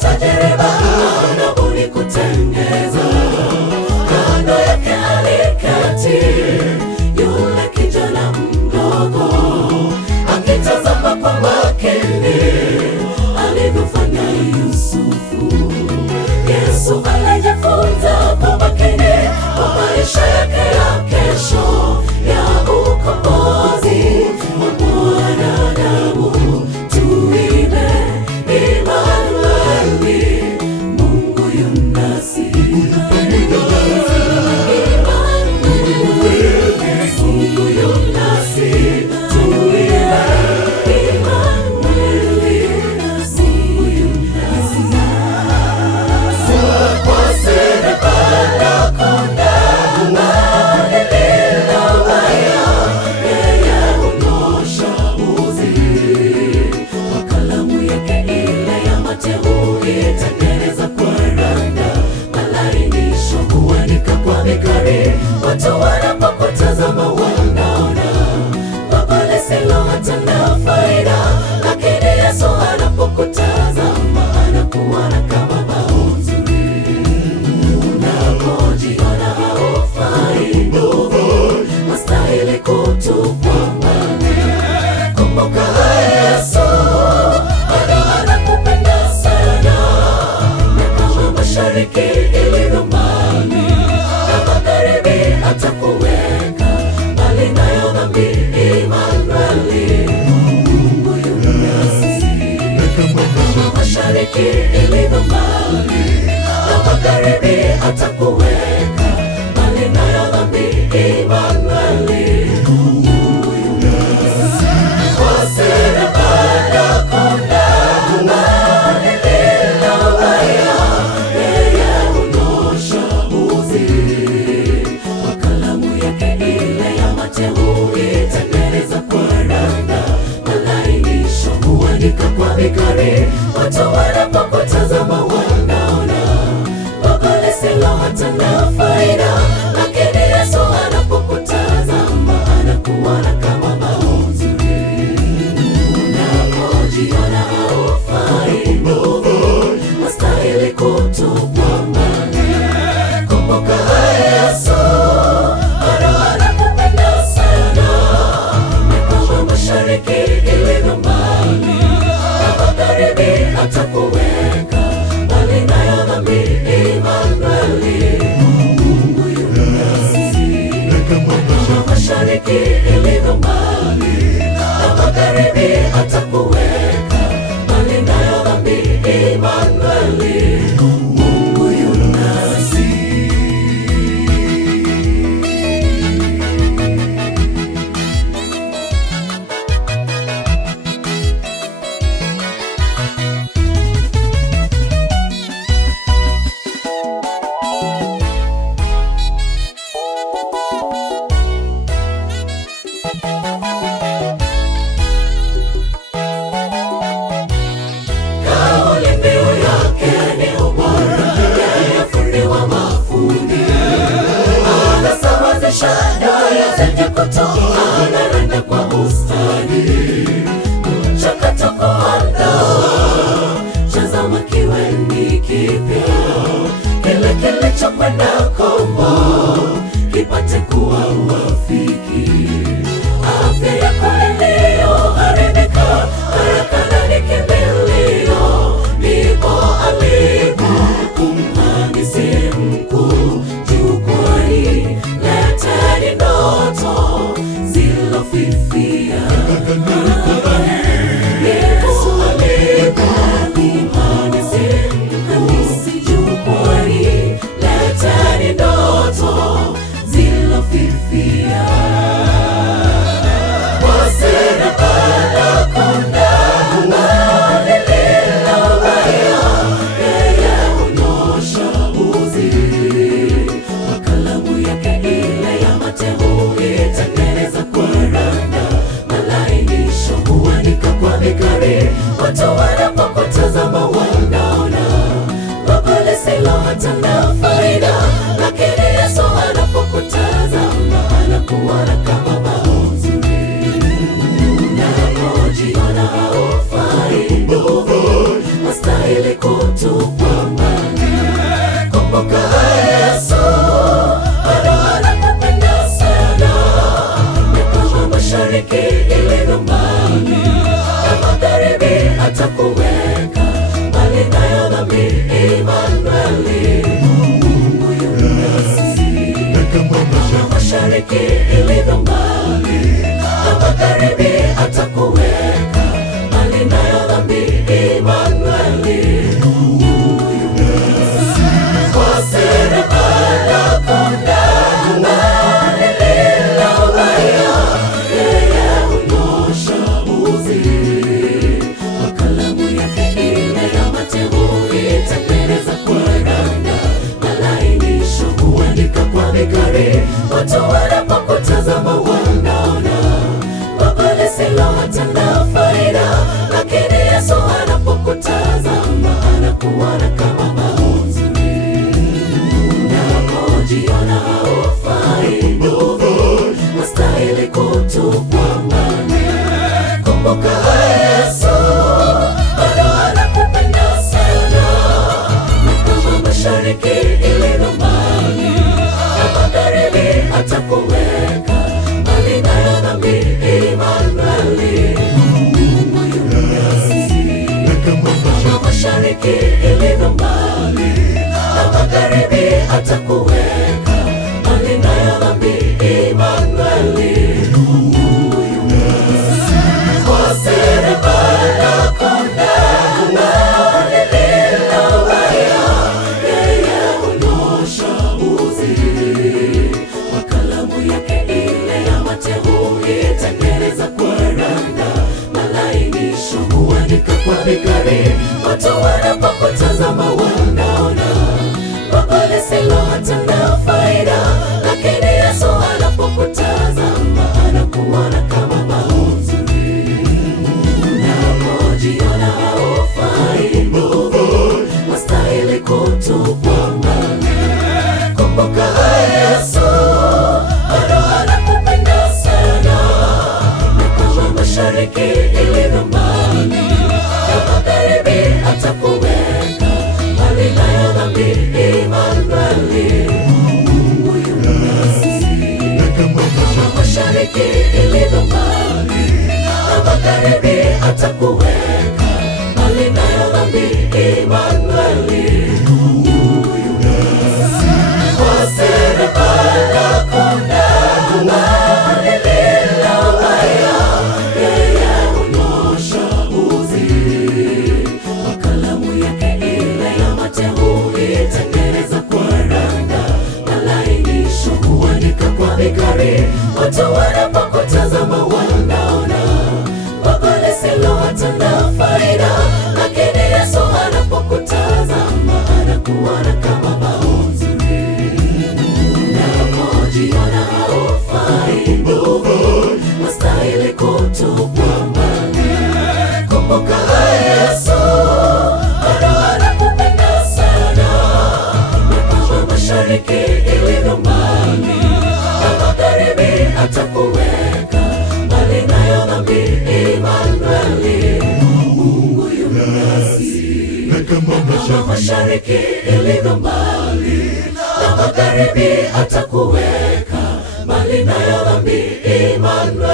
tajiriba anabuni kutengeza. Kando yake aliketi yule kijana mdogo, akitazama kwa makini alivyofanya Yusufu. Yesu alijifunza kwa makini kwa maisha yake ya kesho ya ukombozi wa mwanadamu. Tuimbe Imanueli, Mungu yu nasi. Mungu yu nasi. Tuimbe Imanueli, Mungu yu nasi. Kwa serikali konda lililo baya, yeye hunyosha uzi. Kwa kalamu yake ile ya mateuli tengeneza kwa randa, malainisho huandika kwa mikari. Watu wanapokutazama wanaona gogo lisilo hata na faida, lakini Yesu anapokutazama anakuona kama bao nzuri. Unapojiona haufai ndugu, wastahili kutupwa mbali, kumbuka Yesu bado anakupenda sana. Na kama mashariki ilivyo mbali na magharibi, atakuweka mbali nayo dhambi. Imanueli, Mungu yu nasi. Kama mashariki ilivyo mbali na magharibi, atakuweka mbali nayo dhambi. Imanueli, Mungu yu nasi. Kwa serikali konda lililo baya, yeye hunyosha uzi. Kwa kalamu yake ile ya mateuli tengeneza kwa randa, malainisho huandika kwa mikari. Watu wanapokutazama wanaona gogo lisilo hata na faida, lakini Yesu anapokutazama anakuona kama bao nzuri. Unapojiona haufai ndugu, wastahili kutupwa mbali, kumbuka Yesu bado anakupenda sana. Na kama mashariki ilivyo mbali na magharibi, atakuweka mbali nayo dhambi. Imanueli, Mungu yu nasi. Kama mashariki ilivyo mbali na magharibi, atakuweka mbali nayo dhambi. Imanueli, Mungu yu nasi. Kauli mbiu yake ni ubora, yeye fundi wa mafundi. Anasawazisha nyoyo zenye kutoka, anaranda kwa ustadi mchakato kuandaa. Tazama kiweni kipya, kile kilichokwenda kombo kipate kuwa urafiki. Afya yako iliyoharibika, haraka ni kimbilio, ndipo alipo mhandisi mkuu jukwani. Leteni ndoto zilofifia, Yesu alipo mhandisi mkuu jukwani. Leteni ndoto zilofifia. Kwa serikali konda lililo baya, yeye hunyosha uzi. Kwa kalamu yake ile ya mateuli tengeneza kwa randa, malainisho huandika kwa mikari. Watu wanapokutazama wanaona gogo lisilo hata na faida, lakini Yesu anapokutazama anakuona kama bao nzuri. Unapojiona haufai ndugu, wastahili kutu atakuweka mbali nayo dhambi. Emmanueli, Mungu yu nasi. Kama mashariki ilivyo mbali na magharibi, atakuweka mbali nayo dhambi. Emmanueli, Mungu yu nasi. Kwa seremala konda lililo baya, yeye hunyosha uzi. Kwa kalamu yake ile ya mateuli, tengeneza kwa randa malainisho, huandika kwa vikari. Watu wanapokutazama wanaona baba lisilo hata na faida, lakini Yesu anapokutazama anakuona kama mahuzuni. Unapojiona haufai ndugu, wastahili kutupwa mbali, kumbuka Yesu bado anakupenda sana. Na kama mashariki ilivyo mbali na magharibi, atakuweka mbali nayo dhambi. Emmanueli, Mungu yu nasi. Kama mashariki ilivyo mbali na magharibi, atakuweka mbali nayo dhambi. Emmanueli, Mungu yu nasi. Kwa seremala konda lililo baya, yeye hunyosha uzi. Kwa kalamu yake ile ya mateuli, tengeneza kwa randa malainisho, huandika kwa vikari. Watu wanapokutazama wanaona baba lisilo hata na faida, lakini Yesu anapokutazama anakuona kama mahuzuni. Unapojiona haufai ndugu, wastahili kutupwa mbali, kumbuka Yesu bado anakupenda sana. Na kama mashariki ilivyo mbali na magharibi, atakuweka mbali nayo dhambi. Emmanueli, Mungu yu nasi. Kama mashariki ilivyo mbali na magharibi, atakuweka mbali nayo dhambi. Emmanueli, Mungu yu nasi. Kwa seremala konda lililo baya, yeye hunyosha uzi. Kwa kalamu yake ile ya mateuli, tengeneza kwa randa malainisho, huandika kwa vikari. Watu wanapokutazama wanaona baba lisilo hata na faida, lakini Yesu anapokutazama anakuona kama mahuzuni. Unapojiona haufai ndugu, wastahili kutupwa mbali, kumbuka Yesu bado anakupenda sana. Na kama mashariki ilivyo mbali na magharibi, atakuweka mbali nayo dhambi. Emmanueli, Mungu yu nasi. Kama mashariki ilivyo mbali na magharibi, atakuweka mbali nayo dhambi. Emmanueli.